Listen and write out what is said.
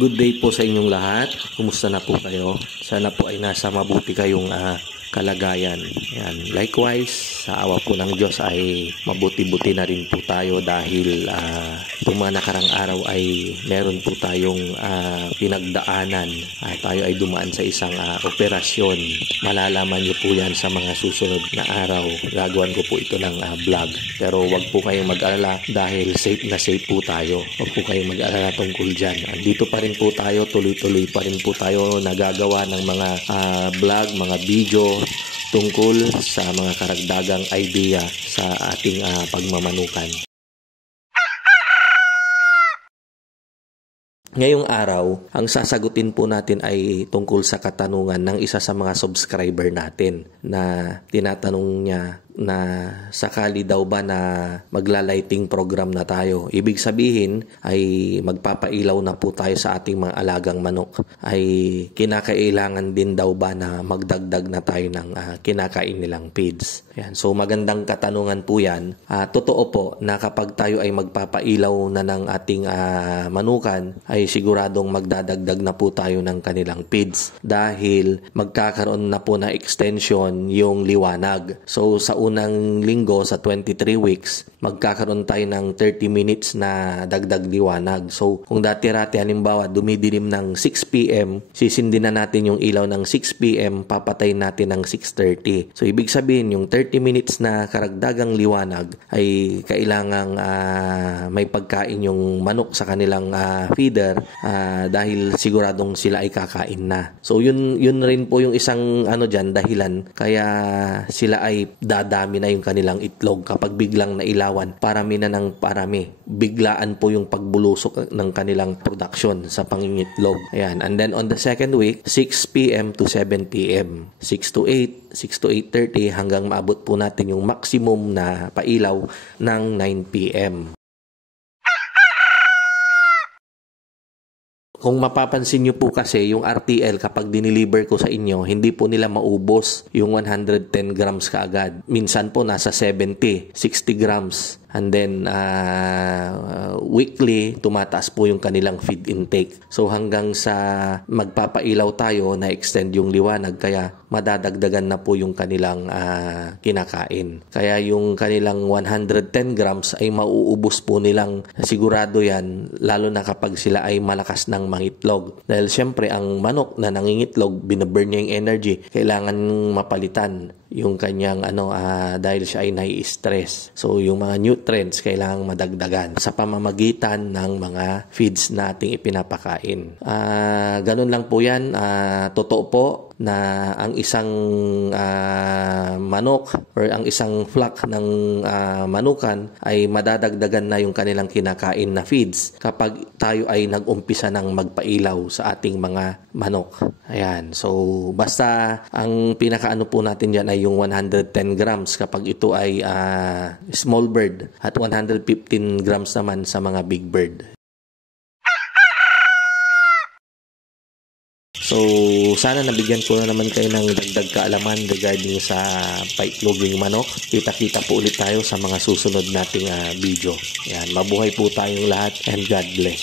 Good day po sa inyong lahat. Kumusta na po kayo? Sana po ay nasa mabuti kayong kalagayan. Yan. Likewise, sa awa po ng Diyos ay mabuti-buti na rin po tayo dahil itong mga nakarang araw ay meron po tayong pinagdaanan. Tayo ay dumaan sa isang operasyon. Malalaman niyo po yan sa mga susunod na araw. Gagawin ko po ito ng vlog. Pero wag po kayong mag-alala dahil safe na safe po tayo. Wag po kayong mag-alala tungkol dyan. Dito pa rin po tayo, tuloy-tuloy pa rin po tayo nagagawa ng mga vlog, mga video tungkol sa mga karagdagang idea sa ating pagmamanukan. Ngayong araw, ang sasagutin po natin ay tungkol sa katanungan ng isa sa mga subscriber natin na tinatanong niya na sakali daw ba na magla-lighting program na tayo. Ibig sabihin ay magpapailaw na po tayo sa ating mga alagang manok. Ay kinakailangan din daw ba na magdagdag na tayo ng kinakain nilang feeds. Yan. So magandang katanungan po yan. Totoo po na kapag tayo ay magpapailaw na ng ating manukan ay siguradong magdadagdag na po tayo ng kanilang feeds dahil magkakaroon na po na extension yung liwanag. So sa unang linggo sa 23 weeks, magkakaroon tayo ng 30 minutes na dagdag liwanag. So, kung dati-rati halimbawa dumidilim ng 6 p.m., sisindin na natin yung ilaw ng 6 p.m., papatay natin ng 6:30. So, ibig sabihin yung 30 minutes na karagdagang liwanag ay kailangang may pagkain yung manok sa kanilang feeder dahil siguradong sila ay kakain na. So, yun rin po yung isang dahilan kaya sila ay dadami na yung kanilang itlog kapag biglang nailawan, parami na ng parami. Biglaan po yung pagbulusok ng kanilang production sa pangingitlog. Ayan. And then on the second week, 6 p.m. to 7 p.m. 6 to 8, 6 to 8:30 hanggang maabot po natin yung maximum na pailaw ng 9 p.m. Kung mapapansin nyo po kasi, yung RTL kapag dineliver ko sa inyo, hindi po nila maubos yung 110 grams kaagad. Minsan po nasa 70, 60 grams. And then, weekly, tumataas po yung kanilang feed intake. So, hanggang sa magpapailaw tayo, na-extend yung liwanag, kaya madadagdagan na po yung kanilang kinakain. Kaya yung kanilang 110 grams ay mauubos po nilang sigurado yan, lalo na kapag sila ay malakas ng mangitlog. Dahil syempre, ang manok na nangingitlog, binaburn niya yung energy, kailangan mapalitan yung kanyang dahil siya ay nai-stress. So, yung mga nutrients kailangang madagdagan sa pamamagitan ng mga feeds nating ipinapakain. Ganun lang po yan. Totoo po na ang isang manok or ang isang flock ng manukan ay madadagdagan na yung kanilang kinakain na feeds kapag tayo ay nag-umpisa ng magpailaw sa ating mga manok. Ayan. So, basta ang pinakaano po natin dyan ay yung 110 grams kapag ito ay small bird at 115 grams naman sa mga big bird. So, sana nabigyan ko na naman kayo ng dagdag kaalaman regarding sa paitloging manok. Kita-kita po ulit tayo sa mga susunod nating video. Yan, mabuhay po tayong lahat and God bless.